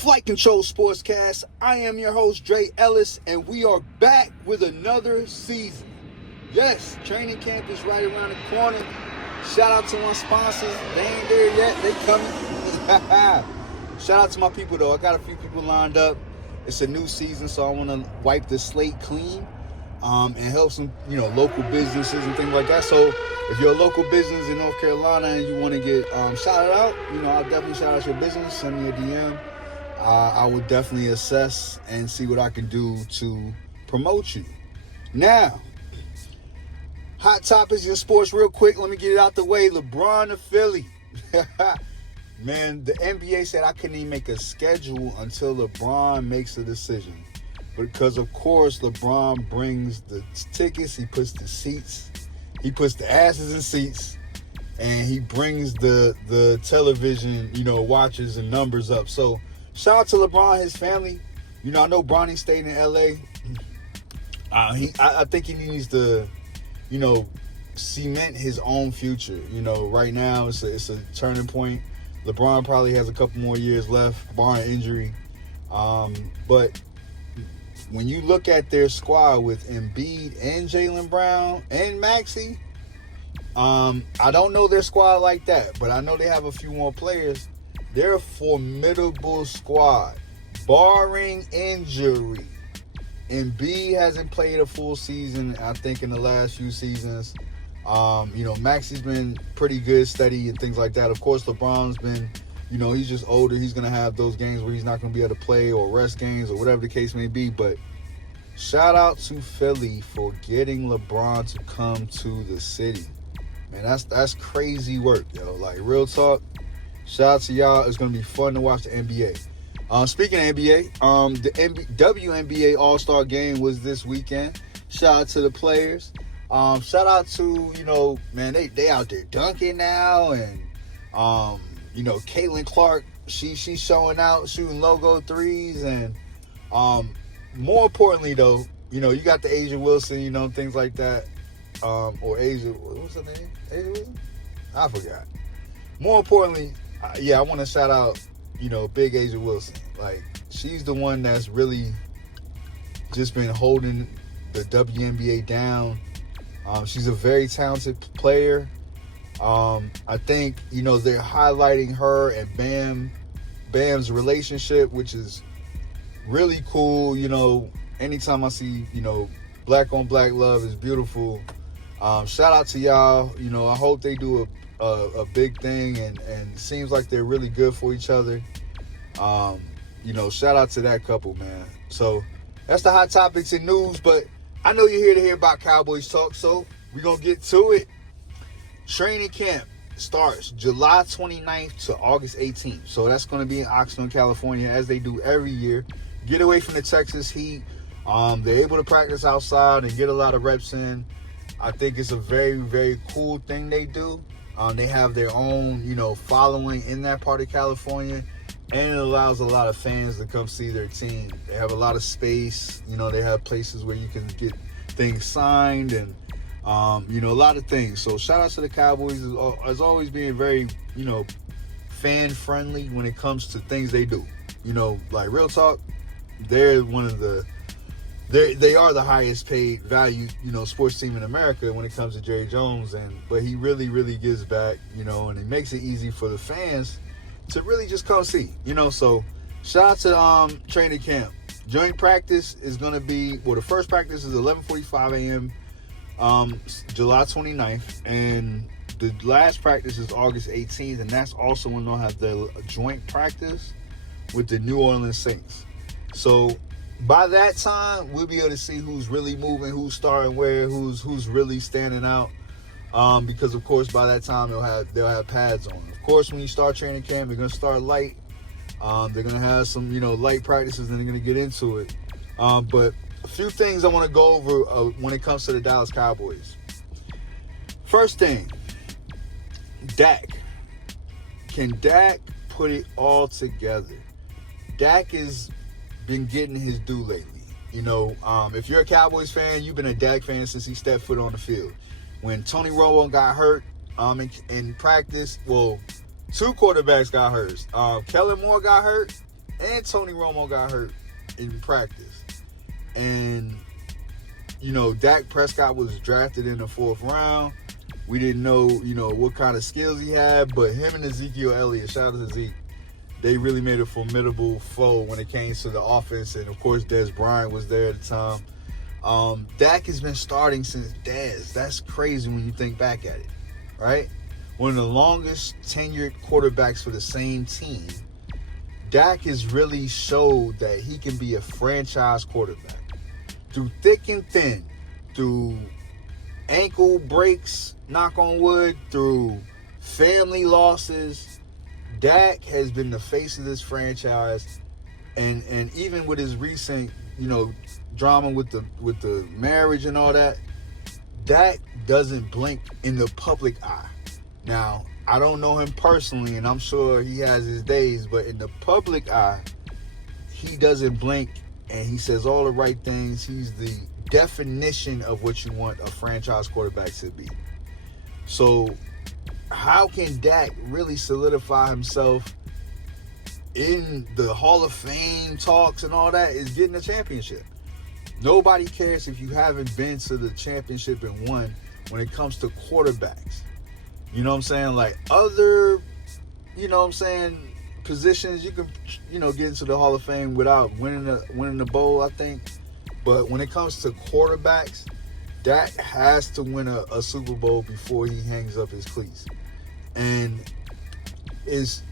Flight Control Sportscast. I am your host, Dre Ellis, and we are back with another season. Yes, training camp is right around the corner. Shout out to my sponsors. They ain't there yet. They coming. Shout out to my people, though. I got a few people lined up. It's a new season, so I want to wipe the slate clean and help some, local businesses and things like that. So if you're a local business in North Carolina and you want to get shouted out, I'll definitely shout out your business. Send me a DM. I will definitely assess and see what I can do to promote you. Now, hot topics in sports real quick. Let me get it out the way. LeBron to Philly. Man, the NBA said I couldn't even make a schedule until LeBron makes a decision. Because, of course, LeBron brings the tickets. He puts the seats. He puts the asses in seats. And he brings the television, watches and numbers up. So, shout out to LeBron, his family. I know Bronny stayed in L.A. I think he needs to, cement his own future. Right now it's a turning point. LeBron probably has a couple more years left, barring injury. But when you look at their squad with Embiid and Jaylen Brown and Maxey, I don't know their squad like that, but I know they have a few more players. They're a formidable squad, barring injury. Embiid hasn't played a full season, I think, in the last few seasons. Maxey's been pretty good, steady, and things like that. Of course, LeBron's been, he's just older. He's going to have those games where he's not going to be able to play or rest games or whatever the case may be. But shout out to Philly for getting LeBron to come to the city. Man, that's crazy work, yo. Like, real talk. Shout out to y'all. It's going to be fun to watch the NBA. Speaking of NBA, the WNBA All-Star Game was this weekend. Shout out to the players. Shout out to, man, they out there dunking now. And, Caitlin Clark, she's showing out, shooting logo threes. And more importantly, though, you got the Asia Wilson, things like that. Or Asia, what's her name? Asia Wilson? I forgot. More importantly, I want to shout out, big Asia Wilson. Like, she's the one that's really just been holding the WNBA down. She's a very talented player. I think, they're highlighting her and Bam's relationship, which is really cool. Anytime I see, black on black love is beautiful. Shout out to y'all. I hope they do a big thing and seems like they're really good for each other. Shout out to that couple, man. So that's the hot topics and news, but I know you're here to hear about Cowboys talk, so we're going to get to it. Training camp starts July 29th to August 18th. So that's going to be in Oxnard, California, as they do every year. Get away from the Texas heat. They're able to practice outside and get a lot of reps in. I think it's a very, very cool thing they do. They have their own, following in that part of California. And it allows a lot of fans to come see their team. They have a lot of space. They have places where you can get things signed and, a lot of things. So shout out to the Cowboys as always being very, fan-friendly when it comes to things they do. Like real talk, they're one of the, they are the highest paid value, sports team in America when it comes to Jerry Jones. But he really, really gives back, and it makes it easy for the fans to really just come see, so shout out to training camp. Joint practice is going to be, the first practice is 11:45 a.m. July 29th, and the last practice is August 18th, and that's also when they'll have the joint practice with the New Orleans Saints. So by that time, we'll be able to see who's really moving, who's starting where, who's really standing out. Because of course by that time they'll have pads on. Of course, when you start training camp, they're gonna start light. They're gonna have some light practices, and they're gonna get into it. But a few things I want to go over when it comes to the Dallas Cowboys. First thing, Dak. Can Dak put it all together? Dak has been getting his due lately. If you're a Cowboys fan, you've been a Dak fan since he stepped foot on the field. When Tony Romo got hurt in practice, two quarterbacks got hurt. Kellen Moore got hurt, and Tony Romo got hurt in practice. And, Dak Prescott was drafted in the 4th round. We didn't know, what kind of skills he had, but him and Ezekiel Elliott, shout out to Zeke, they really made a formidable foe when it came to the offense. And, of course, Dez Bryant was there at the time. Dak has been starting since Dez. That's crazy when you think back at it, right? One of the longest tenured quarterbacks for the same team. Dak has really showed that he can be a franchise quarterback. Through thick and thin, through ankle breaks, knock on wood, through family losses, Dak has been the face of this franchise. And even with his recent, drama with the marriage and all that, Dak doesn't blink in the public eye. Now, I don't know him personally, and I'm sure he has his days, but in the public eye, he doesn't blink, and he says all the right things. He's the definition of what you want a franchise quarterback to be. So, how can Dak really solidify himself in the Hall of Fame talks and all that? Is getting a championship. Nobody cares if you haven't been to the championship and won when it comes to quarterbacks. You know what I'm saying? Like other, positions you can, get into the Hall of Fame without winning the bowl, I think. But when it comes to quarterbacks, Dak has to win a Super Bowl before he hangs up his cleats. And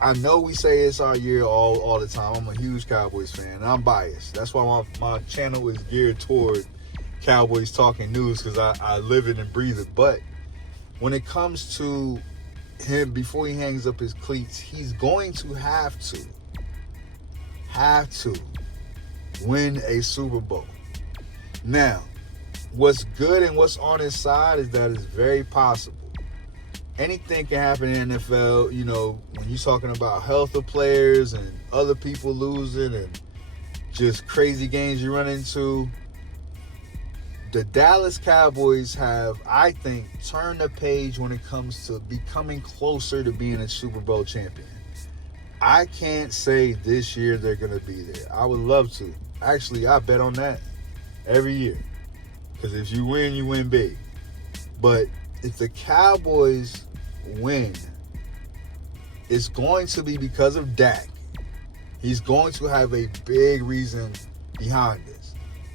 I know we say it's our year all the time. I'm a huge Cowboys fan, and I'm biased. That's why my channel is geared toward Cowboys talking news, because I live it and breathe it. But when it comes to him, before he hangs up his cleats, he's going to have to win a Super Bowl. Now, what's good and what's on his side is that it's very possible. Anything can happen in the NFL, when you're talking about health of players and other people losing and just crazy games you run into. The Dallas Cowboys have, I think, turned the page when it comes to becoming closer to being a Super Bowl champion. I can't say this year they're going to be there. I would love to. Actually, I bet on that every year. Because if you win big. But if the Cowboys win, it's going to be because of Dak. He's going to have a big reason behind this.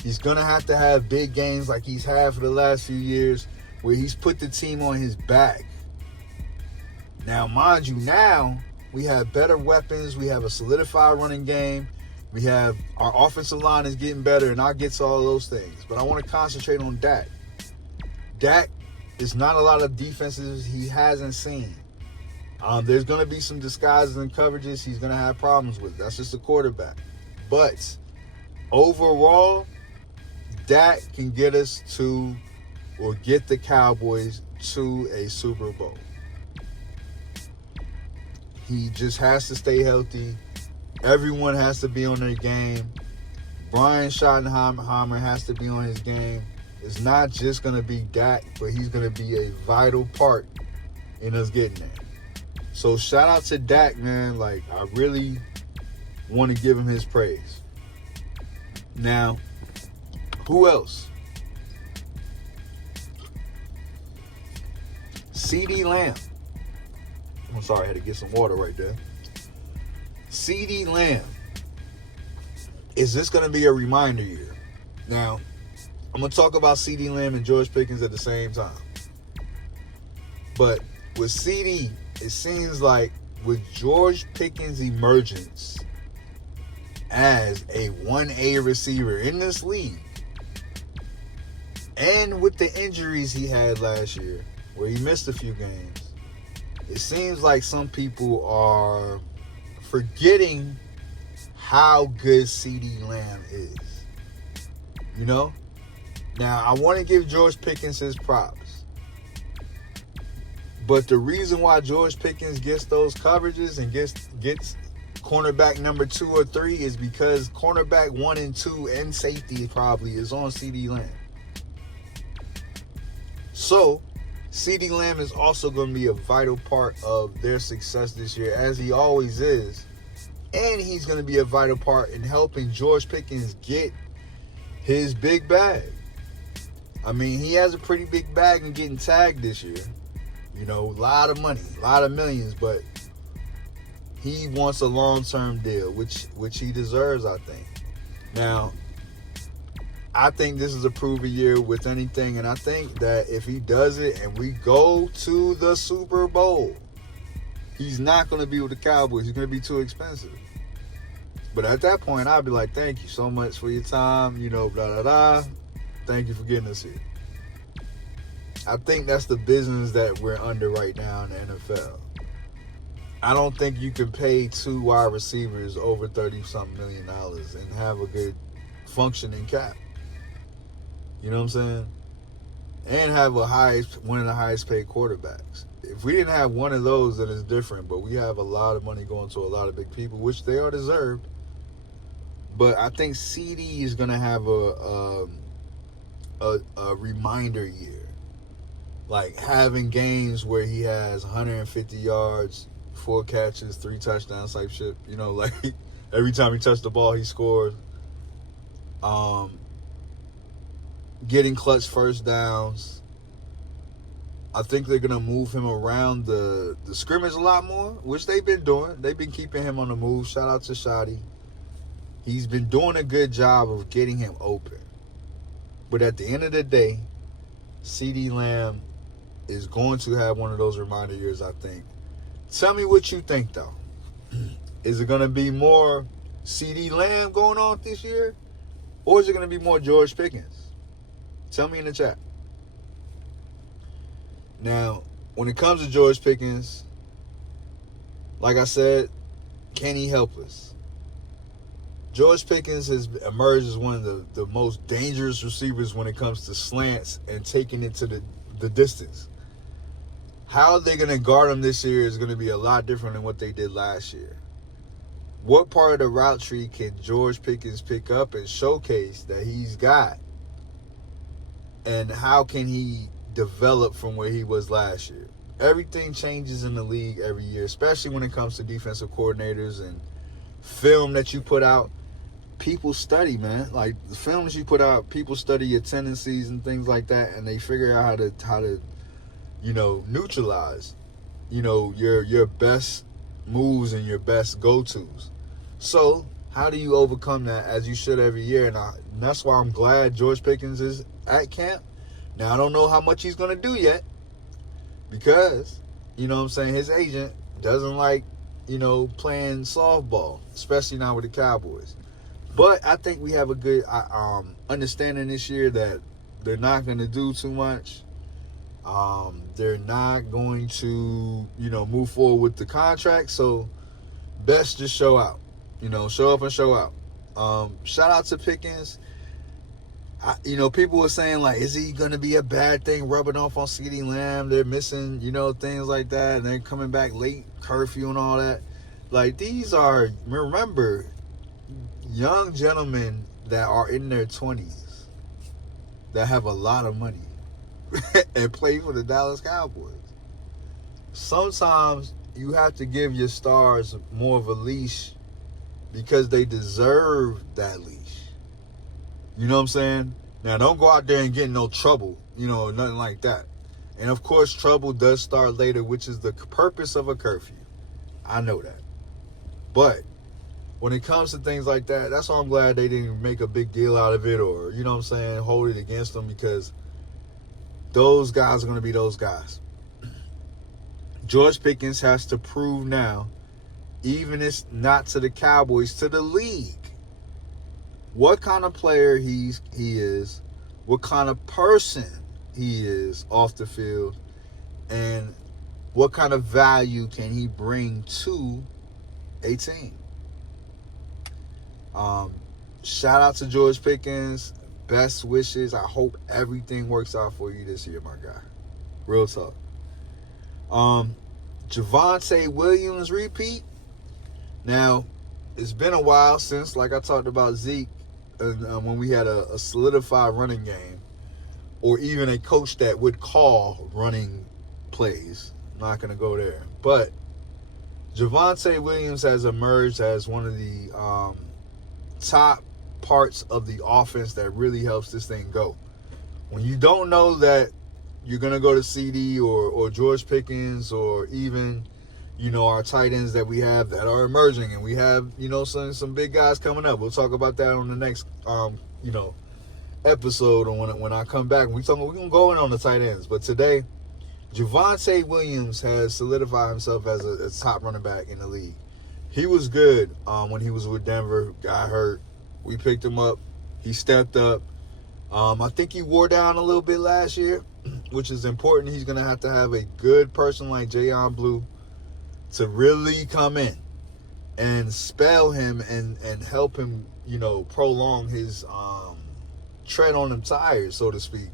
He's going to have big games like he's had for the last few years where he's put the team on his back. Now, mind you, now we have better weapons. We have a solidified running game. We have our offensive line is getting better, and I'll get to all those things. But I want to concentrate on Dak. Dak, there's not a lot of defenses he hasn't seen. There's going to be some disguises and coverages he's going to have problems with. That's just a quarterback. But overall, Dak can get us to, or get the Cowboys to, a Super Bowl. He just has to stay healthy. Everyone has to be on their game. Brian Schottenheimer has to be on his game. It's not just going to be Dak, but he's going to be a vital part in us getting there. So shout out to Dak, man. Like, I really want to give him his praise. Now, who else? CeeDee Lamb. I'm sorry, I had to get some water right there. CeeDee Lamb. Is this going to be a reminder year? Now, I'm going to talk about CeeDee Lamb and George Pickens at the same time. But with CeeDee, it seems like with George Pickens' emergence as a 1A receiver in this league, and with the injuries he had last year, where he missed a few games, it seems like some people are forgetting how good CeeDee Lamb is. Now, I want to give George Pickens his props. But the reason why George Pickens gets those coverages and gets cornerback number 2 or 3 is because cornerback 1 and 2 and safety probably is on CeeDee Lamb. So, CeeDee Lamb is also going to be a vital part of their success this year, as he always is, And he's going to be a vital part in helping George Pickens get his big bag. I mean, he has a pretty big bag in getting tagged this year. You know, a lot of money, a lot of millions, but he wants a long-term deal, which he deserves, I think. Now, I think this is a proven year with anything, and I think that if he does it and we go to the Super Bowl, he's not going to be with the Cowboys. He's going to be too expensive. But at that point, I'd be like, thank you so much for your time, you know, blah, blah, blah. Thank you for getting us here. I think that's the business that we're under right now in the NFL. I don't think you can pay 2 wide receivers over $30-something million and have a good functioning cap. You know what I'm saying? And have one of the highest paid quarterbacks. If we didn't have one of those, then it's different. But we have a lot of money going to a lot of big people, which they are deserved. But I think CD is going to have a reminder year. Like having games where he has 150 yards, 4 catches, 3 touchdowns type shit. You know, like every time he touched the ball, he scored. Getting clutch first downs. I think they're going to move him around the scrimmage a lot more, which they've been doing. They've been keeping him on the move. Shout out to Shotty. He's been doing a good job of getting him open. But at the end of the day, CeeDee Lamb is going to have one of those reminder years, I think. Tell me what you think, though. Is it going to be more CeeDee Lamb going on this year? Or is it going to be more George Pickens? Tell me in the chat. Now, when it comes to George Pickens, like I said, can he help us? George Pickens has emerged as one of the most dangerous receivers when it comes to slants and taking it to the distance. How they're going to guard him this year is going to be a lot different than what they did last year. What part of the route tree can George Pickens pick up and showcase that he's got? And how can he develop from where he was last year? Everything changes in the league every year, especially when it comes to defensive coordinators and film that you put out. People study, man. Like the films you put out, people study your tendencies and things like that, and they figure out how to neutralize, your best moves and your best go-tos. So how do you overcome that, as you should every year? And that's why I'm glad George Pickens is at camp. Now I don't know how much he's gonna do yet, because his agent doesn't like playing softball, especially now with the Cowboys. But I think we have a good understanding this year that they're not going to do too much. They're not going to, move forward with the contract. So best just show out, show up and show out. Shout out to Pickens. People were saying, like, is he going to be a bad thing rubbing off on CeeDee Lamb? They're missing, things like that. And they're coming back late, curfew and all that. Like, these are, remember, young gentlemen that are in their 20s that have a lot of money and play for the Dallas Cowboys. Sometimes you have to give your stars more of a leash because they deserve that leash. You know what I'm saying? Now, don't go out there and get in no trouble, nothing like that. And, of course, trouble does start later, which is the purpose of a curfew. I know that. But when it comes to things like that, that's why I'm glad they didn't make a big deal out of it or, hold it against them, because those guys are going to be those guys. George Pickens has to prove now, even if it's not to the Cowboys, to the league, what kind of player he is, what kind of person he is off the field, and what kind of value can he bring to a team. Shout out to George Pickens. Best wishes. I hope everything works out for you this year, my guy. Real talk. Javonte Williams repeat. Now, it's been a while since, like I talked about Zeke, when we had a solidified running game, or even a coach that would call running plays. I'm not going to go there. But Javonte Williams has emerged as one of the top parts of the offense that really helps this thing go. When you don't know that you're going to go to CD or George Pickens or even, our tight ends that we have that are emerging, and we have, some big guys coming up. We'll talk about that on the next, episode, or when I come back. We're going to go in on the tight ends. But today, Javonte Williams has solidified himself as a top running back in the league. He was good when he was with Denver. Got hurt. We picked him up. He stepped up. I think he wore down a little bit last year, which is important. He's going to have a good person like Jayon Blue to really come in and spell him and help him, prolong his tread on them tires, so to speak.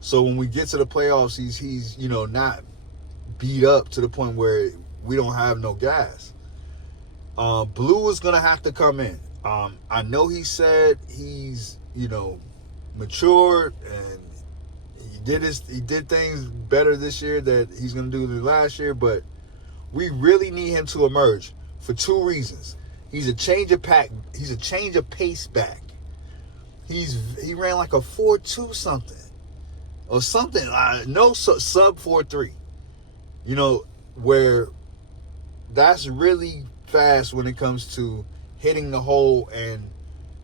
So when we get to the playoffs, he's not beat up to the point where we don't have no gas. Blue is going to have to come in. I know he said he's, matured and he did things better this year that he's going to do than last year, but we really need him to emerge for two reasons. He's a change of pace back. He ran like a 4.2 something or something. No sub 4.3. Where that's really fast when it comes to hitting the hole and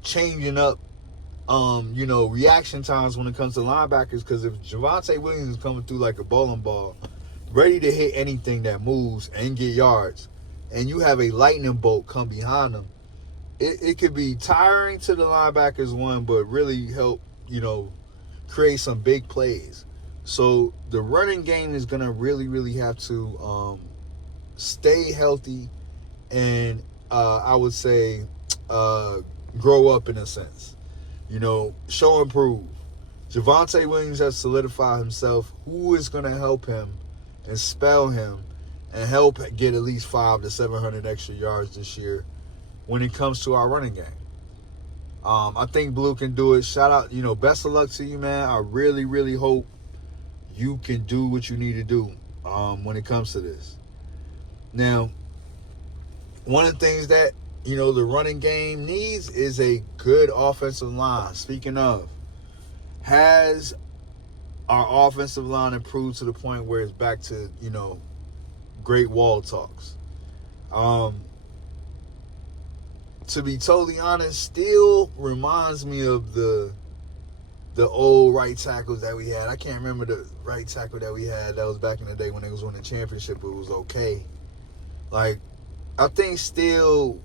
changing up reaction times when it comes to linebackers, because if Javonte Williams is coming through like a bowling ball, ready to hit anything that moves and get yards, and you have a lightning bolt come behind him, it could be tiring to the linebackers, but really help, create some big plays. So the running game is going to really, really have to stay healthy and, I would say, grow up in a sense. Show and prove. Javonte Williams has solidified himself. Who is going to help him and spell him and help get at least 500 to 700 extra yards this year when it comes to our running game? I think Blue can do it. Shout out, best of luck to you, man. I really, really hope you can do what you need to do when it comes to this. Now, one of the things that, the running game needs is a good offensive line. Speaking of, has our offensive line improved to the point where it's back to, great wall talks? To be totally honest, still reminds me of the old right tackles that we had. I can't remember the right tackle that we had. That was back in the day when they was winning the championship. It was okay. Like, I think still,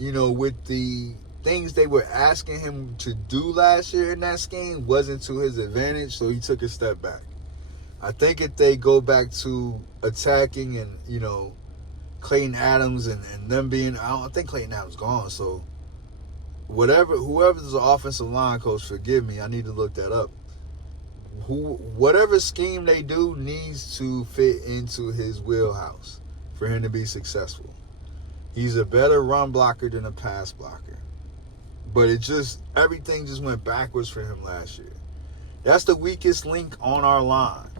with the things they were asking him to do last year in that scheme wasn't to his advantage, so he took a step back. I think if they go back to attacking and, Clayton Adams and them being, I don't think Clayton Adams gone, so whoever's the offensive line coach, forgive me, I need to look that up. Whatever scheme they do needs to fit into his wheelhouse for him to be successful. He's a better run blocker than a pass blocker. But everything just went backwards for him last year. That's the weakest link on our line.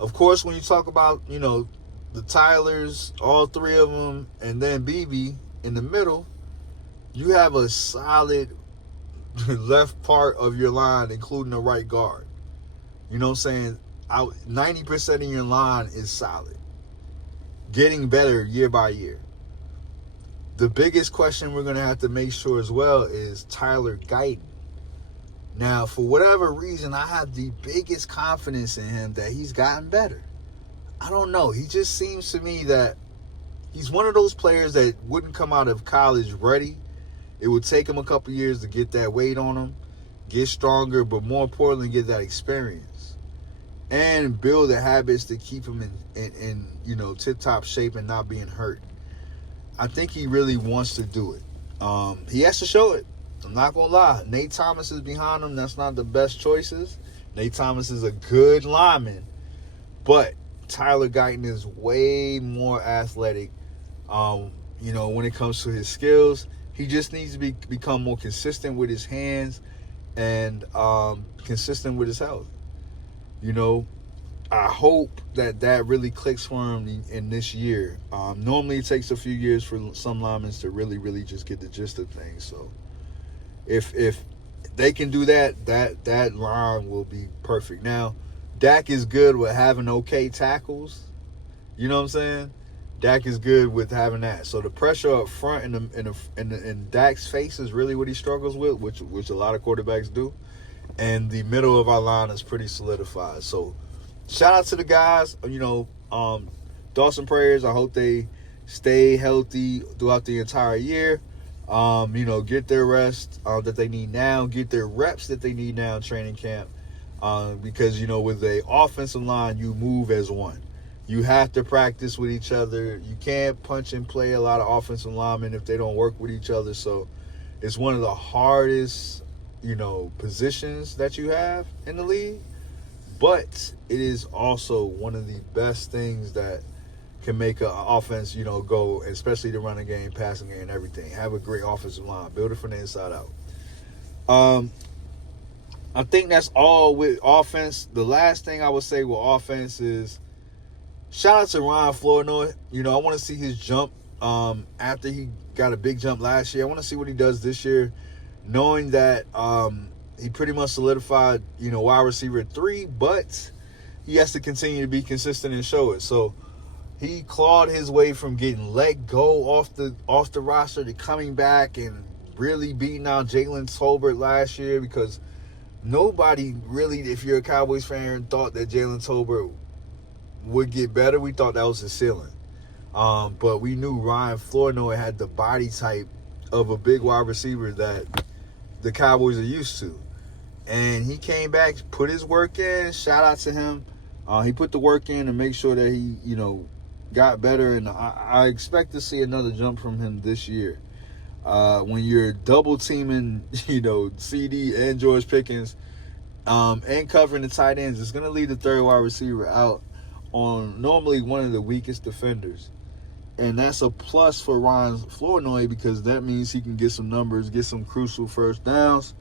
Of course, when you talk about, the Tylers, all three of them, and then BB in the middle, you have a solid left part of your line, including the right guard. You know what I'm saying? 90% of your line is solid. Getting better year by year. The biggest question we're going to have to make sure as well is Tyler Guyton. Now, for whatever reason, I have the biggest confidence in him that he's gotten better. I don't know. He just seems to me that he's one of those players that wouldn't come out of college ready. It would take him a couple years to get that weight on him, get stronger, but more importantly, get that experience and build the habits to keep him in tip-top shape and not being hurt. I think he really wants to do it. He has to show it. I'm not going to lie. Nate Thomas is behind him. That's not the best choices. Nate Thomas is a good lineman. But Tyler Guyton is way more athletic, when it comes to his skills. He just needs to become more consistent with his hands and consistent with his health. I hope that really clicks for him in this year. Normally, it takes a few years for some linemen to really just get the gist of things. So, if they can do that line will be perfect. Now, Dak is good with having okay tackles. You know what I'm saying? Dak is good with having that. So the pressure up front in Dak's face is really what he struggles with, which a lot of quarterbacks do. And the middle of our line is pretty solidified. So shout out to the guys. Dawson prayers. I hope they stay healthy throughout the entire year. Get their rest that they need now. Get their reps that they need now in training camp. Because, with the offensive line, you move as one. You have to practice with each other. You can't punch and play a lot of offensive linemen if they don't work with each other. So it's one of the hardest, positions that you have in the league. But it is also one of the best things that can make an offense, go, especially the running game, passing game, and everything. Have a great offensive line. Build it from the inside out. I think that's all with offense. The last thing I would say with offense is shout out to Ryan Flournoy. I want to see his jump after he got a big jump last year. I want to see what he does this year, knowing that he pretty much solidified, wide receiver 3, but he has to continue to be consistent and show it. So he clawed his way from getting let go off the roster to coming back and really beating out Jalen Tolbert last year, because nobody really, if you're a Cowboys fan, thought that Jalen Tolbert would get better. We thought that was his ceiling. But we knew Ryan Flournoy had the body type of a big wide receiver that the Cowboys are used to. And he came back, put his work in. Shout out to him. He put the work in to make sure that he, got better. And I expect to see another jump from him this year. When you're double teaming, CD and George Pickens, and covering the tight ends, it's going to leave the third wide receiver out on normally one of the weakest defenders. And that's a plus for Ryan Flournoy, because that means he can get some numbers, get some crucial first downs,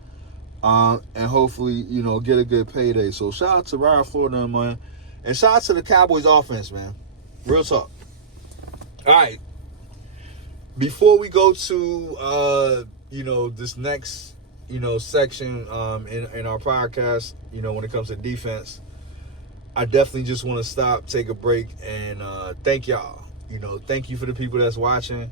and hopefully, get a good payday. So shout out to Ryan Flournoy, man. And shout out to the Cowboys offense, man. Real talk. All right. Before we go to, this next, section in our podcast, when it comes to defense, I definitely just want to stop, take a break, and thank y'all. Thank you for the people that's watching.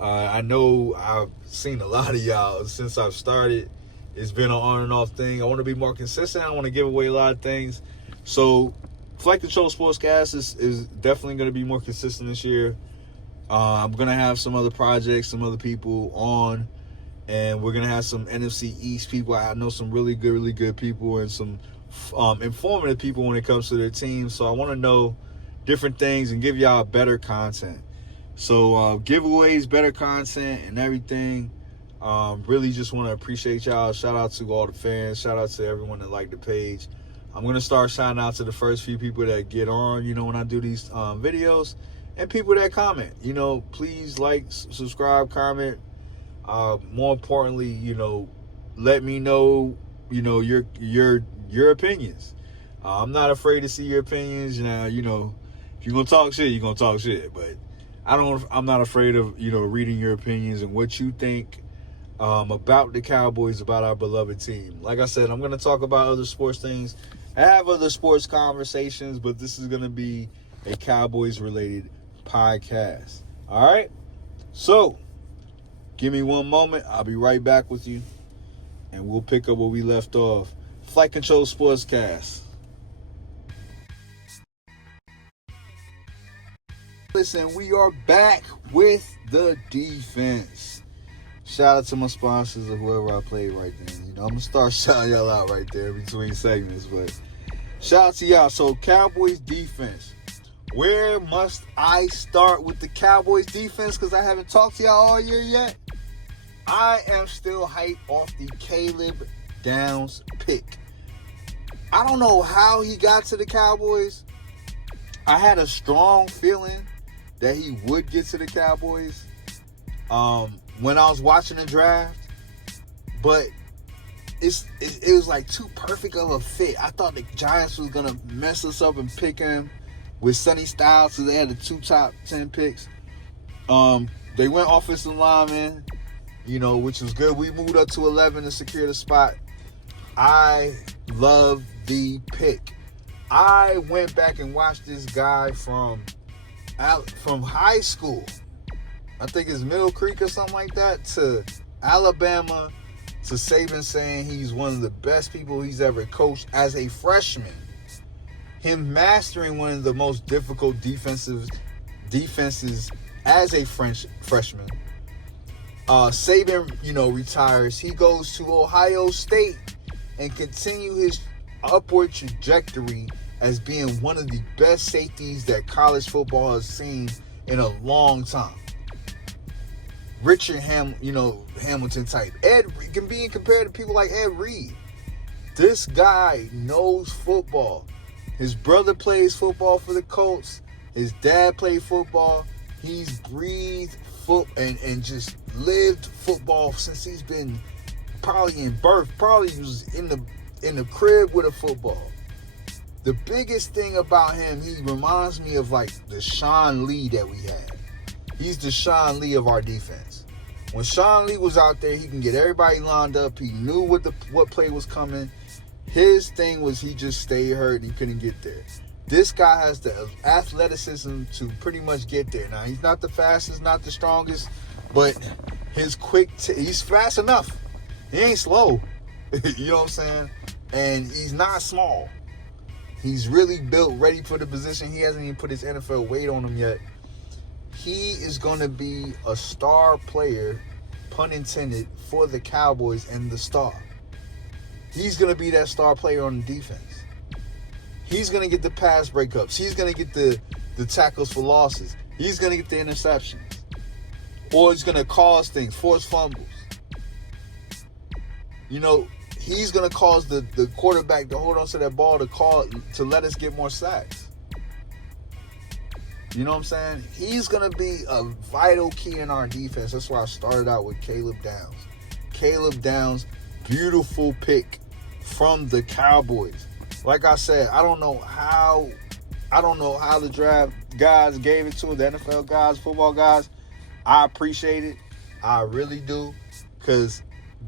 I know I've seen a lot of y'all since I've started. It's been an on and off thing. I want to be more consistent. I want to give away a lot of things. So Flight Control Sportscast is definitely going to be more consistent this year. I'm going to have some other projects, some other people on, and we're going to have some NFC East people. I know some really good people, and some informative people when it comes to their team. So I want to know different things and give y'all better content. So giveaways, better content, and everything. Really just want to appreciate y'all. Shout out to all the fans. Shout out to everyone that liked the page. I'm going to start shouting out to the first few people that get on, when I do these videos, and people that comment. Please like, subscribe, comment. More importantly, let me know, your opinions. I'm not afraid to see your opinions. Now, if you're gonna talk shit, you're gonna talk shit. But I'm not afraid of reading your opinions and what you think about the Cowboys, about our beloved team. Like I said, I'm gonna talk about other sports things. I have other sports conversations, but this is gonna be a Cowboys related podcast. All right. So give me one moment. I'll be right back with you, and we'll pick up where we left off. Flight Control Sportscast. Listen, we are back with the defense. Shout out to my sponsors or whoever I played right then. I'm going to start shouting y'all out right there between segments. But shout out to y'all. So, Cowboys defense. Where must I start with the Cowboys defense? Because I haven't talked to y'all all year yet. I am still hyped off the Caleb Downs pick. I don't know how he got to the Cowboys. I had a strong feeling that he would get to the Cowboys when I was watching the draft. But it was like too perfect of a fit. I thought the Giants was gonna mess us up and pick him with Sonny Styles, so they had the 2 top 10 picks. They went offensive lineman, which was good. We moved up to 11 to secure the spot. I love the pick. I went back and watched this guy from high school. I think it's Middle Creek or something like that, to Alabama, to Saban saying he's one of the best people he's ever coached as a freshman. Him mastering one of the most difficult defenses as a freshman. Saban, retires. He goes to Ohio State and continue his upward trajectory as being one of the best safeties that college football has seen in a long time. Richard Hamilton type. Ed can be compared to people like Ed Reed. This guy knows football. His brother plays football for the Colts. His dad played football. He's breathed and just lived football since he's been probably in birth. Probably was in the crib with a football. The biggest thing about him, he reminds me of like the Sean Lee that we had. He's the Sean Lee of our defense. When Sean Lee was out there, he can get everybody lined up. He knew what play was coming. His thing was he just stayed hurt and he couldn't get there. This guy has the athleticism to pretty much get there. Now, he's not the fastest, not the strongest, but his he's fast enough. He ain't slow. You know what I'm saying? And he's not small. He's really built, ready for the position. He hasn't even put his NFL weight on him yet. He is going to be a star player, pun intended, for the Cowboys and the star. He's going to be that star player on the defense. He's going to get the pass breakups. He's going to get the tackles for losses. He's going to get the interceptions. Or he's going to cause things, force fumbles. He's going to cause the quarterback to hold on to that ball to let us get more sacks. You know what I'm saying? He's going to be a vital key in our defense. That's why I started out with Caleb Downs. Caleb Downs, beautiful pick from the Cowboys. Like I said, I don't know how the draft guys gave it to him, the NFL guys, football guys. I appreciate it. I really do. Because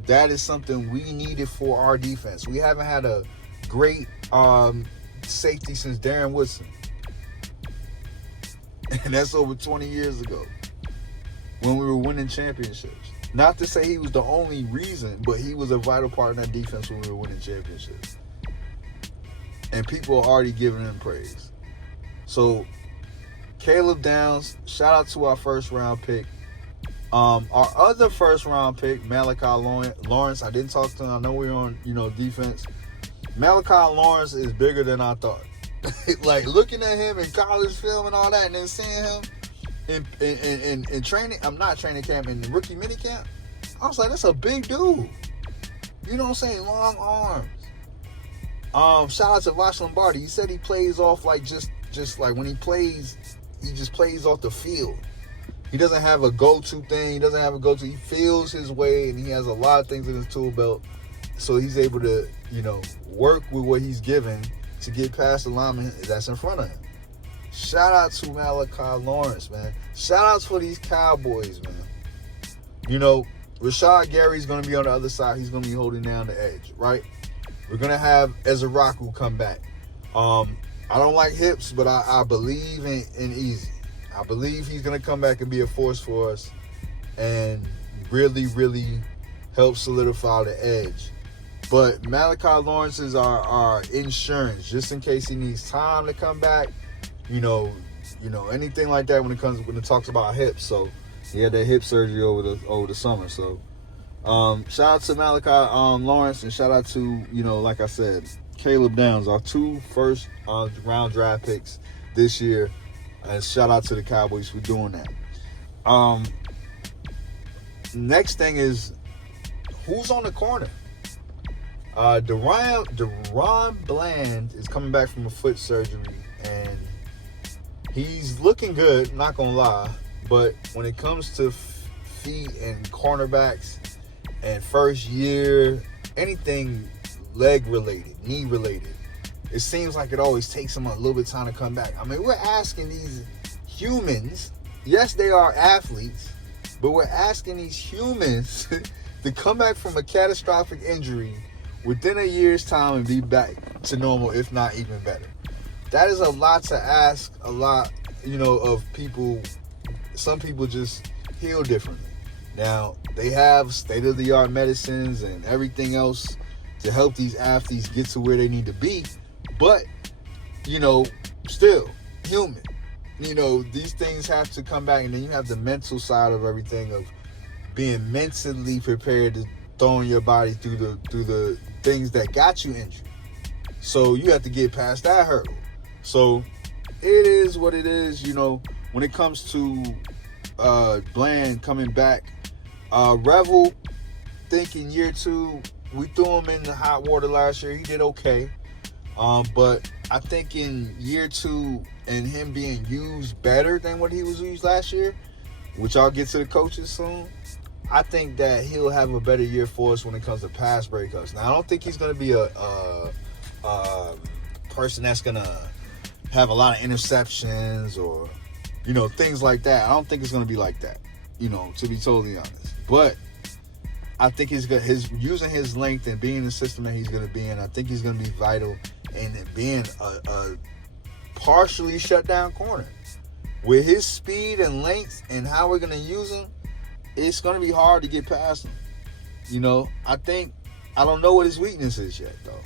that is something we needed for our defense. We haven't had a great safety since Darren Woodson. And that's over 20 years ago when we were winning championships. Not to say he was the only reason, but he was a vital part of that defense when we were winning championships. And people are already giving him praise. So, Caleb Downs, shout out to our first round pick. Our other first round pick, Malachi Lawrence, I didn't talk to him. I know we're on, defense. Malachi Lawrence is bigger than I thought. Like, looking at him in college film and all that, and then seeing him in training, I'm not training camp, in the rookie mini camp, I was like, that's a big dude. You know what I'm saying? Long arms. Shout out to Vosh Lombardi. He said he plays off like just like when he plays, he just plays off the field. He doesn't have a go-to thing. He doesn't have a go-to. He feels his way, and he has a lot of things in his tool belt. So he's able to, work with what he's given to get past the lineman that's in front of him. Shout out to Malachi Lawrence, man. Shout outs for these Cowboys, man. Rashad Gary's going to be on the other side. He's going to be holding down the edge, right? We're going to have Ezraku come back. I don't like hips, but I believe in Easy. I believe he's going to come back and be a force for us and really, really help solidify the edge. But Malachi Lawrence is our insurance, just in case he needs time to come back. Anything like that when it talks about hips. So he had that hip surgery over the summer. So shout out to Malachi Lawrence, and shout out to, like I said, Caleb Downs, our 2 first round draft picks this year. And shout out to the Cowboys for doing that. Next thing is, who's on the corner? Deron Bland is coming back from a foot surgery, and he's looking good, not gonna lie. But when it comes to feet and cornerbacks and first year, anything leg related, knee related, it seems like it always takes them a little bit of time to come back. I mean, we're asking these humans, yes, they are athletes, but we're asking these humans to come back from a catastrophic injury within a year's time and be back to normal, if not even better. That is a lot to ask, a lot, of people. Some people just heal differently. Now, they have state-of-the-art medicines and everything else to help these athletes get to where they need to be. But, still, human. These things have to come back. And then you have the mental side of everything, of being mentally prepared to throwing your body through the things that got you injured. So you have to get past that hurdle. So it is what it is. When it comes to Bland coming back, Revel, think in year 2, we threw him in the hot water last year. He did okay. But I think in year 2 and him being used better than what he was used last year, which I'll get to the coaches soon, I think that he'll have a better year for us when it comes to pass breakups. Now, I don't think he's going to be a person that's going to have a lot of interceptions or, things like that. I don't think it's going to be like that, to be totally honest. But I think using his length and being in the system that he's going to be in, I think he's going to be vital in being a partially shut down corner. With his speed and length and how we're going to use him, it's going to be hard to get past him. I don't know what his weakness is yet, though.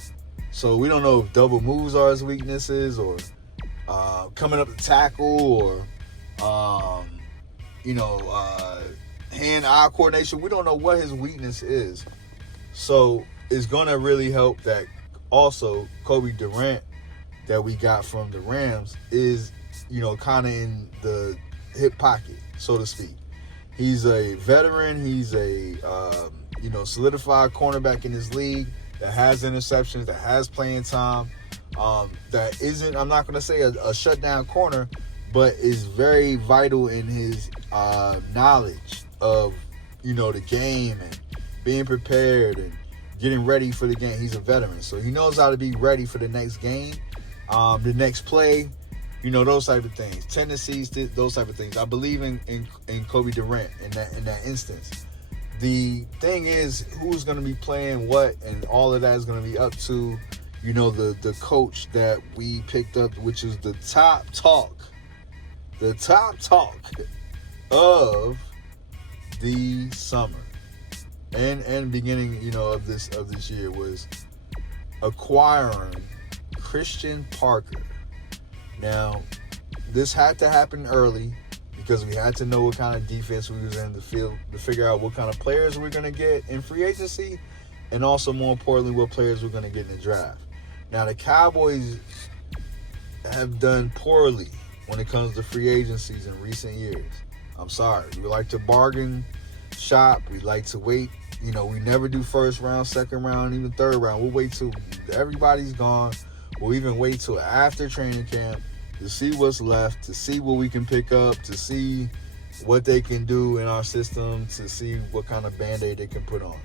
So we don't know if double moves are his weaknesses, or coming up to tackle, or hand-eye coordination. We don't know what his weakness is. So it's going to really help that also Kobe Durant that we got from the Rams is, kind of in the hip pocket, so to speak. He's a veteran. He's a, solidified cornerback in his league that has interceptions, that has playing time, that isn't, I'm not going to say a shutdown corner, but is very vital in his knowledge of, the game and being prepared and getting ready for the game. He's a veteran, so he knows how to be ready for the next game, the next play, those type of things, tendencies, those type of things. I believe in Kobe Durant in that instance. The thing is, who's going to be playing what, and all of that is going to be up to, the coach that we picked up, which is the top talk of the summer and beginning, of this year, was acquiring Cristian Parker. Now, this had to happen early because we had to know what kind of defense we was in the field to figure out what kind of players we're going to get in free agency, and also, more importantly, what players we're going to get in the draft. Now, the Cowboys have done poorly when it comes to free agencies in recent years. I'm sorry. We like to bargain shop. We like to wait. We never do first round, second round, even third round. We'll wait till everybody's gone. We'll even wait till after training camp to see what's left, to see what we can pick up, to see what they can do in our system, to see what kind of Band-Aid they can put on.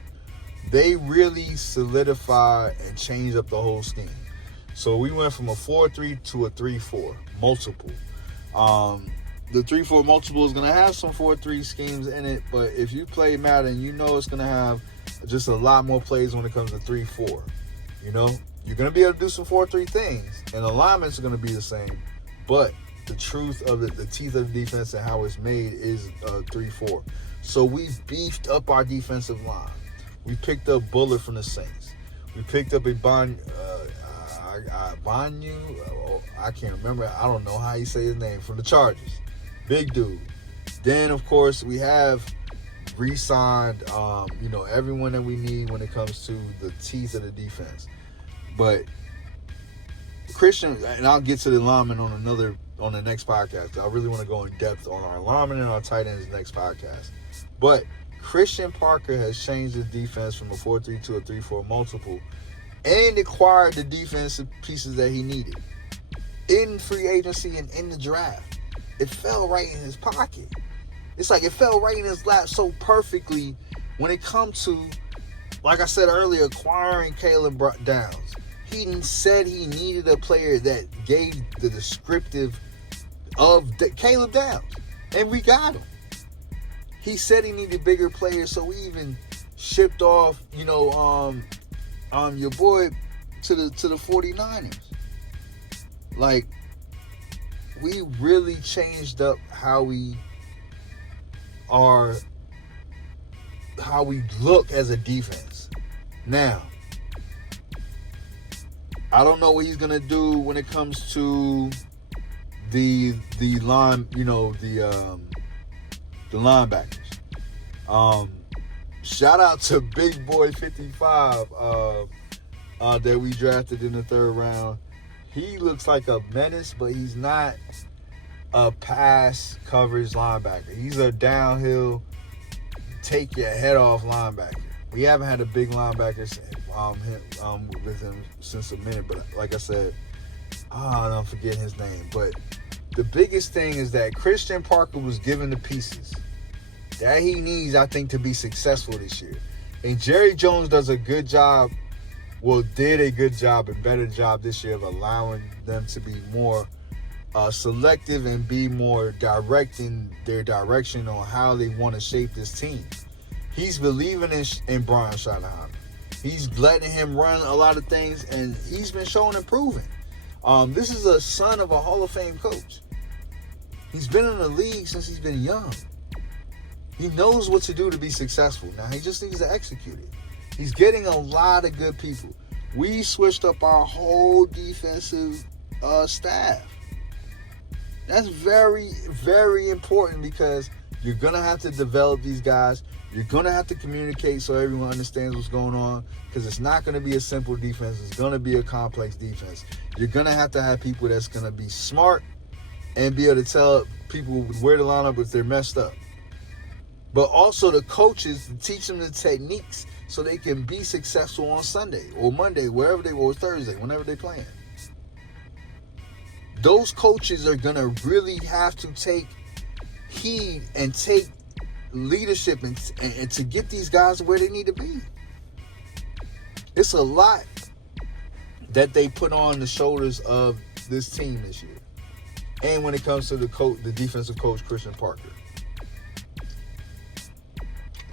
They really solidify and change up the whole scheme. So we went from a 4-3 to a 3-4 multiple. The 3-4 multiple is going to have some 4-3 schemes in it, but if you play Madden, it's going to have just a lot more plays when it comes to 3-4. You're going to be able to do some 4-3 things, and alignments are going to be the same, but the truth of it, the teeth of the defense and how it's made is 3-4. So we beefed up our defensive line. We picked up Bullard from the Saints. We picked up a Banyu. I can't remember. I don't know how you say his name, from the Chargers. Big dude. Then, of course, we have re-signed, everyone that we need when it comes to the teeth of the defense. But Christian, and I'll get to the linemen on the next podcast. I really want to go in depth on our linemen and our tight ends next podcast. But Cristian Parker has changed his defense from a 4-3 to a 3-4 multiple and acquired the defensive pieces that he needed in free agency and in the draft. It fell right in his pocket. It's like it fell right in his lap so perfectly when it comes to like I said earlier, acquiring Caleb Downs. He said he needed a player that gave the descriptive of Caleb Downs, and we got him. He said he needed bigger players, so we even shipped off, your boy to the 49ers. Like, we really changed up how we look as a defense. Now, I don't know what he's gonna do when it comes to the line, the linebackers. Shout out to Big Boy 55 that we drafted in the 3rd round. He looks like a menace, but he's not a pass coverage linebacker. He's a downhill, take your head off linebacker. We haven't had a big linebacker with him since a minute, but like I said, I don't forget his name. But the biggest thing is that Cristian Parker was given the pieces that he needs, I think, to be successful this year. And Jerry Jones did a good job and better job this year of allowing them to be more selective and be more direct in their direction on how they want to shape this team. He's believing in Brian Schottenheimer. He's letting him run a lot of things, and he's been showing and proving. This is a son of a Hall of Fame coach. He's been in the league since he's been young. He knows what to do to be successful. Now, he just needs to execute it. He's getting a lot of good people. We switched up our whole defensive staff. That's very, very important because you're going to have to develop these guys. You're going to have to communicate so everyone understands what's going on, because it's not going to be a simple defense. It's going to be a complex defense. You're going to have people that's going to be smart and be able to tell people where to line up if they're messed up. But also the coaches to teach them the techniques so they can be successful on Sunday or Monday, wherever they were, or Thursday, whenever they're playing. Those coaches are going to really have to take heed and take leadership and to get these guys where they need to be. It's a lot that they put on the shoulders of this team this year. And when it comes to the defensive coach, Cristian Parker.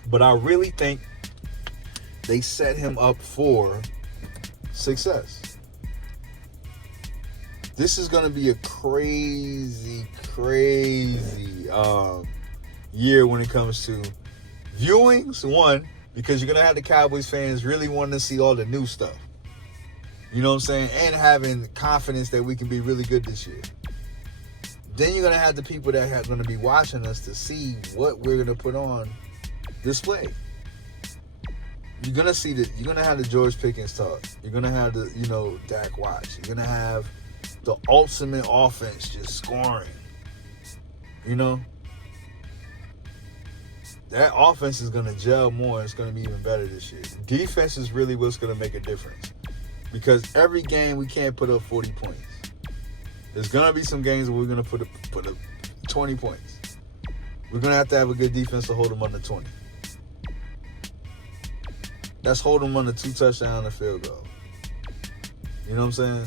But I really think they set him up for success. This is going to be a crazy year when it comes to viewings. One, because you're going to have the Cowboys fans really wanting to see all the new stuff. You know what I'm saying? And having confidence that we can be really good this year. Then you're going to have the people that are going to be watching us to see what we're going to put on display. You're going to have the George Pickens talk. You're going to have the, Dak watch. You're going to have the ultimate offense just scoring. That offense is going to gel more. It's going to be even better this year. Defense is really what's going to make a difference. Because every game we can't put up 40 points. There's going to be some games where we're going to put up 20 points. We're going to have a good defense to hold them under 20. That's hold them under 2 touchdowns and a field goal. You know what I'm saying?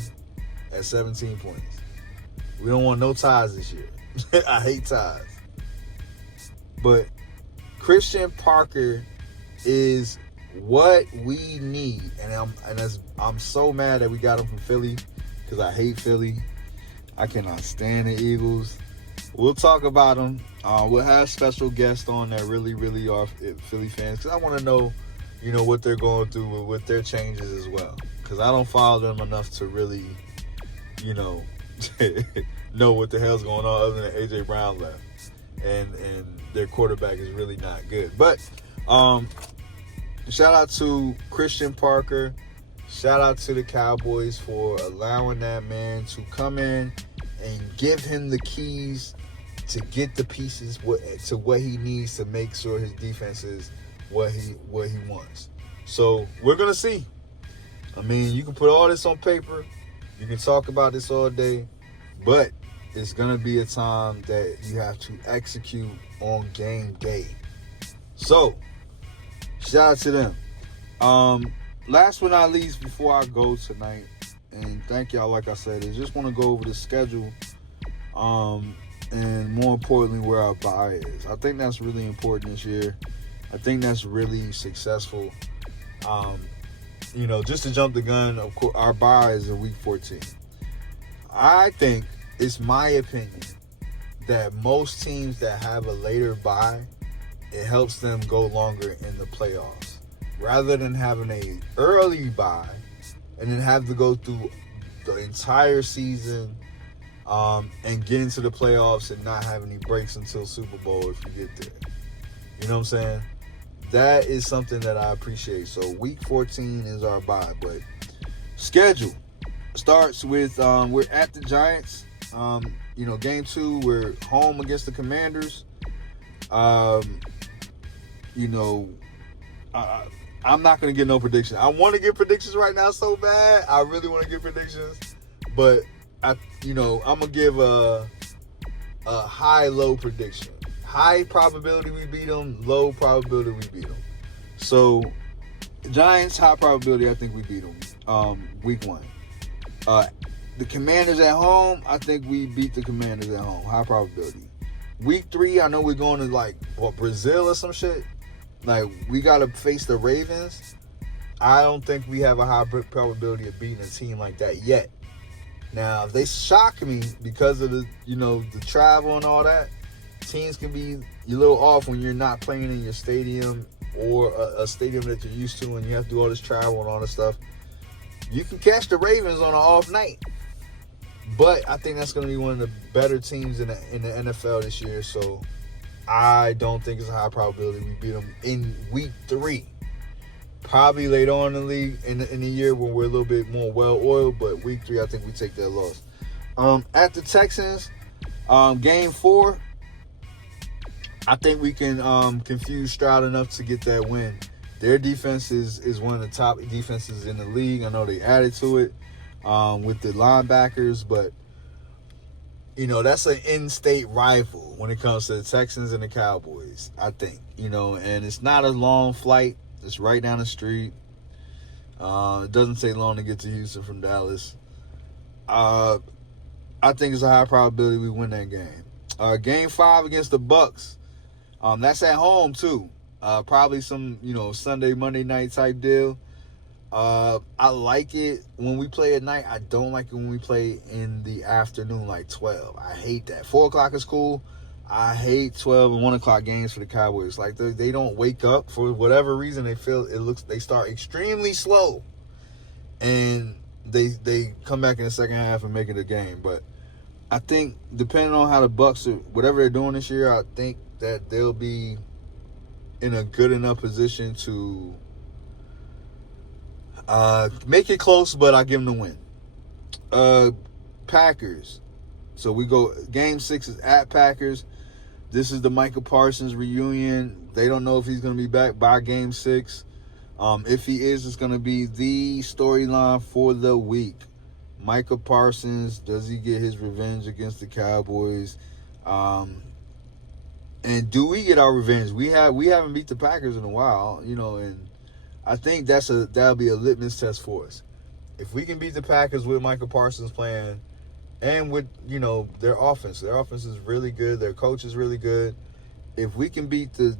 At 17 points. We don't want no ties this year. I hate ties. But Cristian Parker is what we need. And I'm so mad that we got him from Philly, because I hate Philly. I cannot stand the Eagles. We'll talk about them. We'll have special guests on that really, really are Philly fans, because I want to know, what they're going through with their changes as well. Because I don't follow them enough to really, know what the hell's going on, other than A.J. Brown left. And their quarterback is really not good. But shout out to Cristian Parker. Shout out to the Cowboys for allowing that man to come in and give him the keys to get the pieces to what he needs to make sure his defense is what he wants. So we're going to see. I mean, you can put all this on paper. You can talk about this all day. But it's going to be a time that you have to execute on game day. So, shout out to them. Last but not least, before I go tonight, and thank y'all, like I said, is just want to go over the schedule, and more importantly, where our bye is. I think that's really important this year. I think that's really successful. Just to jump the gun, of course, our bye is in week 14. I think it's my opinion that most teams that have a later bye, it helps them go longer in the playoffs. Rather than having a early bye and then have to go through the entire season and get into the playoffs and not have any breaks until Super Bowl if you get there. You know what I'm saying? That is something that I appreciate. So week 14 is our bye. But schedule starts with we're at the Giants. Game 2, we're home against the Commanders. I'm not going to get no prediction. I want to get predictions right now so bad. I really want to get predictions. But, I'm going to give a high-low prediction. High probability we beat them. Low probability we beat them. So, Giants, high probability I think we beat them week 1. The Commanders at home, I think we beat the Commanders at home. High probability. Week 3, I know we're going to Brazil or some shit. We got to face the Ravens. I don't think we have a high probability of beating a team like that yet. Now, if they shock me because of the travel and all that, teams can be a little off when you're not playing in your stadium or a stadium that you're used to and you have to do all this travel and all this stuff. You can catch the Ravens on an off night. But I think that's going to be one of the better teams in the NFL this year. So I don't think it's a high probability we beat them in week 3. Probably later on in the league in the year when we're a little bit more well-oiled. But week 3, I think we take that loss. At the Texans, game 4, I think we can confuse Stroud enough to get that win. Their defense is one of the top defenses in the league. I know they added to it with the linebackers, but that's an in-state rival when it comes to the Texans and the Cowboys, I think. And it's not a long flight. It's right down the street. It doesn't take long to get to Houston from Dallas. I think it's a high probability we win that game. Game 5 against the Bucks. That's at home too. Probably some, Sunday, Monday night type deal. I like it when we play at night. I don't like it when we play in the afternoon, like 12. I hate that. 4 o'clock is cool. I hate 12 and 1 o'clock games for the Cowboys. They don't wake up for whatever reason. They start extremely slow, and they come back in the second half and make it a game. But I think depending on how the Bucks are, whatever they're doing this year, I think that they'll be in a good enough position to make it close, but I give them the win. Packers. So we go, game 6 is at Packers. This is the Micah Parsons reunion. They don't know if he's going to be back by game 6. If he is, it's going to be the storyline for the week. Micah Parsons, does he get his revenge against the Cowboys? And do we get our revenge? We haven't beat the Packers in a while, and I think that'll be a litmus test for us. If we can beat the Packers with Micah Parsons playing and with, their offense. Their offense is really good. Their coach is really good. If we can beat the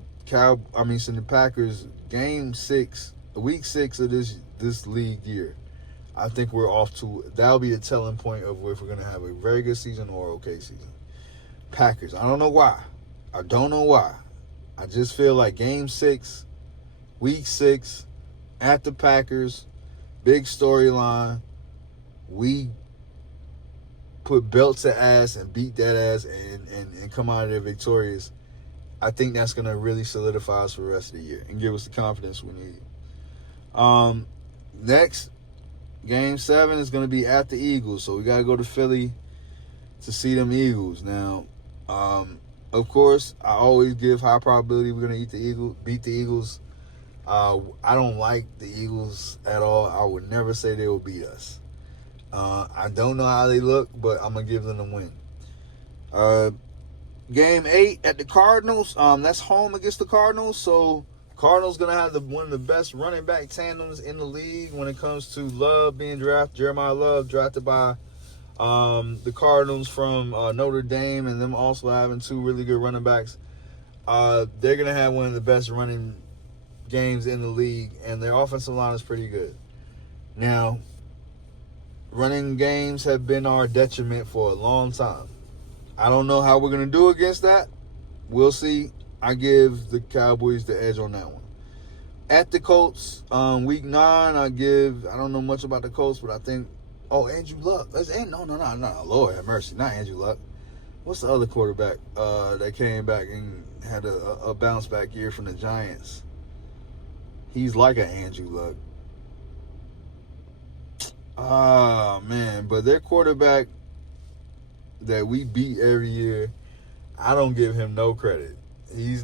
Packers game 6, week 6 of this league year, I think we're off to, that'll be the telling point of if we're going to have a very good season or okay season. Packers, I don't know why. I just feel like game 6, week 6, at the Packers, big storyline. We put belt to ass and beat that ass and come out of there victorious. I think that's going to really solidify us for the rest of the year and give us the confidence we need. Next, game 7 is going to be at the Eagles. So we got to go to Philly to see them Eagles. Now, of course, I always give high probability we're going to beat the Eagles. I don't like the Eagles at all. I would never say they will beat us. I don't know how they look, but I'm going to give them the win. Game 8 at the Cardinals. That's home against the Cardinals. So Cardinals going to have one of the best running back tandems in the league when it comes to Love being drafted. Jeremiah Love drafted by the Cardinals from Notre Dame, and them also having two really good running backs. They're going to have one of the best running games in the league, and their offensive line is pretty good. Now, running games have been our detriment for a long time. I don't know how we're going to do against that. We'll see. I give the Cowboys the edge on that one. At the Colts, week 9, I don't know much about the Colts, but I think, Andrew Luck. No, Lord have mercy, not Andrew Luck. What's the other quarterback that came back and had a bounce back year from the Giants? He's like an Andrew Luck. Man, but their quarterback that we beat every year, I don't give him no credit.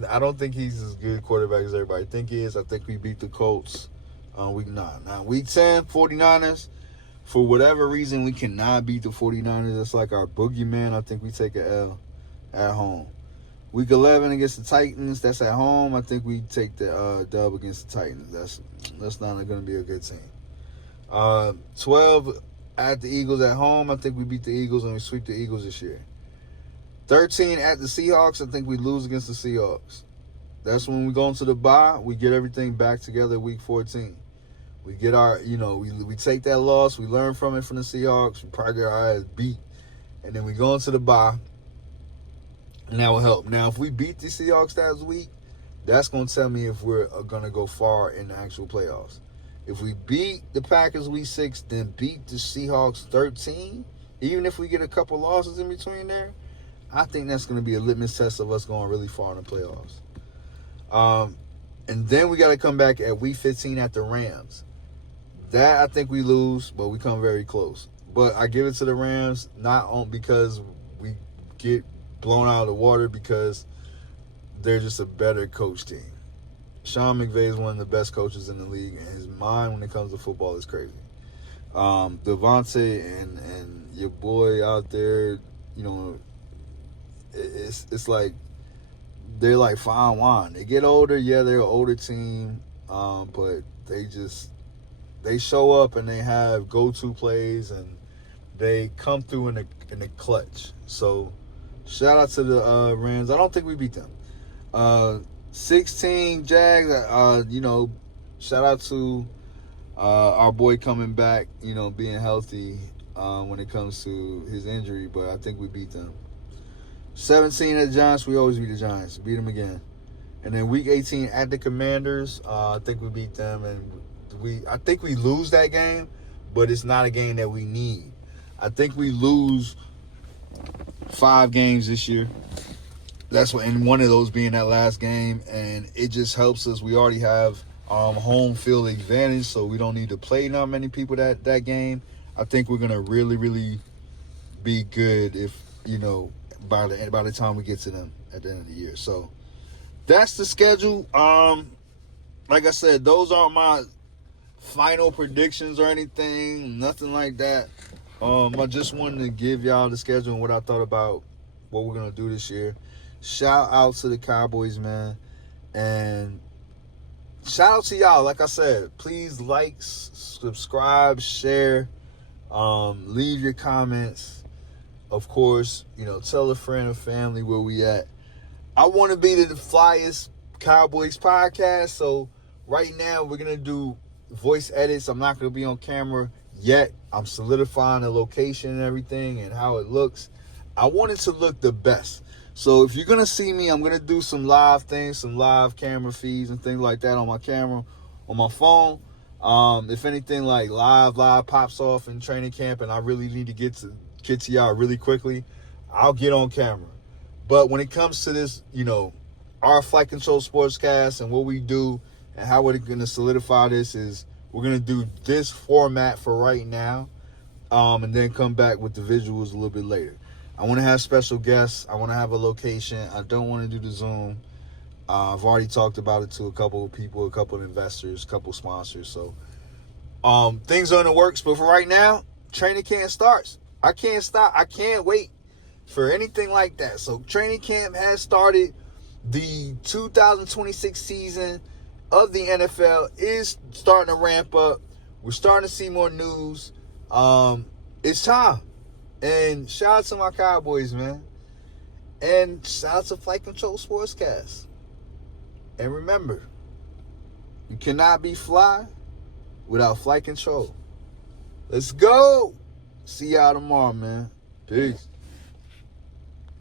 I don't think he's as good quarterback as everybody think he is. I think we beat the Colts on week 9. Now, week 10, 49ers. For whatever reason, we cannot beat the 49ers. That's like our boogeyman. I think we take an L at home. Week 11 against the Titans. That's at home. I think we take the dub against the Titans. That's not going to be a good team. 12 at the Eagles at home. I think we beat the Eagles and we sweep the Eagles this year. 13 at the Seahawks. I think we lose against the Seahawks. That's when we go into the bye. We get everything back together week 14. We get we take that loss. We learn from it from the Seahawks. We probably get our ass beat. And then we go into the bye. And that will help. Now, if we beat the Seahawks that week, that's going to tell me if we're going to go far in the actual playoffs. If we beat the Packers week 6, then beat the Seahawks 13, even if we get a couple losses in between there, I think that's going to be a litmus test of us going really far in the playoffs. And then we got to come back at week 15 at the Rams. That I think we lose, but we come very close. But I give it to the Rams, not because we get blown out of the water, because they're just a better coach team. Sean McVay is one of the best coaches in the league, and his mind when it comes to football is crazy. Devontae and your boy out there, it's like they're like fine wine. They get older, yeah, they're an older team, but they show up and they have go-to plays and they come through in the clutch. So shout out to the Rams. I don't think we beat them. 16 Jags. Shout out to our boy coming back. Being healthy when it comes to his injury, but I think we beat them. 17 at the Giants. We always beat the Giants. Beat them again. And then week 18 at the Commanders. I think we beat them, and I think we lose that game, but it's not a game that we need. I think we lose 5 games this year. That's what, and one of those being that last game, and it just helps us. We already have home field advantage, so we don't need to play not many people that game. I think we're gonna really, really be good if by the time we get to them at the end of the year. So that's the schedule. Like I said, those aren't my final predictions or anything, nothing like that. I just wanted to give y'all the schedule and what I thought about what we're gonna do this year. Shout out to the Cowboys, man. And shout out to y'all. Like I said, please like, subscribe, share, leave your comments. Of course, tell a friend or family where we at. I want to be the flyest Cowboys podcast. So right now we're going to do voice edits. I'm not going to be on camera yet. I'm solidifying the location and everything and how it looks. I want it to look the best. So if you're going to see me, I'm going to do some live things, some live camera feeds and things like that on my camera, on my phone. If anything like live pops off in training camp and I really need to get to y'all really quickly, I'll get on camera. But when it comes to this, our Flight Control Sportscast and what we do and how we're going to solidify this is we're going to do this format for right now, and then come back with the visuals a little bit later. I want to have special guests. I want to have a location. I don't want to do the Zoom. I've already talked about it to a couple of people, a couple of investors, a couple of sponsors. So things are in the works. But for right now, training camp starts. I can't stop. I can't wait for anything like that. So training camp has started. The 2026 season of the NFL is starting to ramp up. We're starting to see more news. It's time. And shout out to my Cowboys, man. And shout out to Flight Control Sportscast. And remember, you cannot be fly without flight control. Let's go. See y'all tomorrow, man. Peace.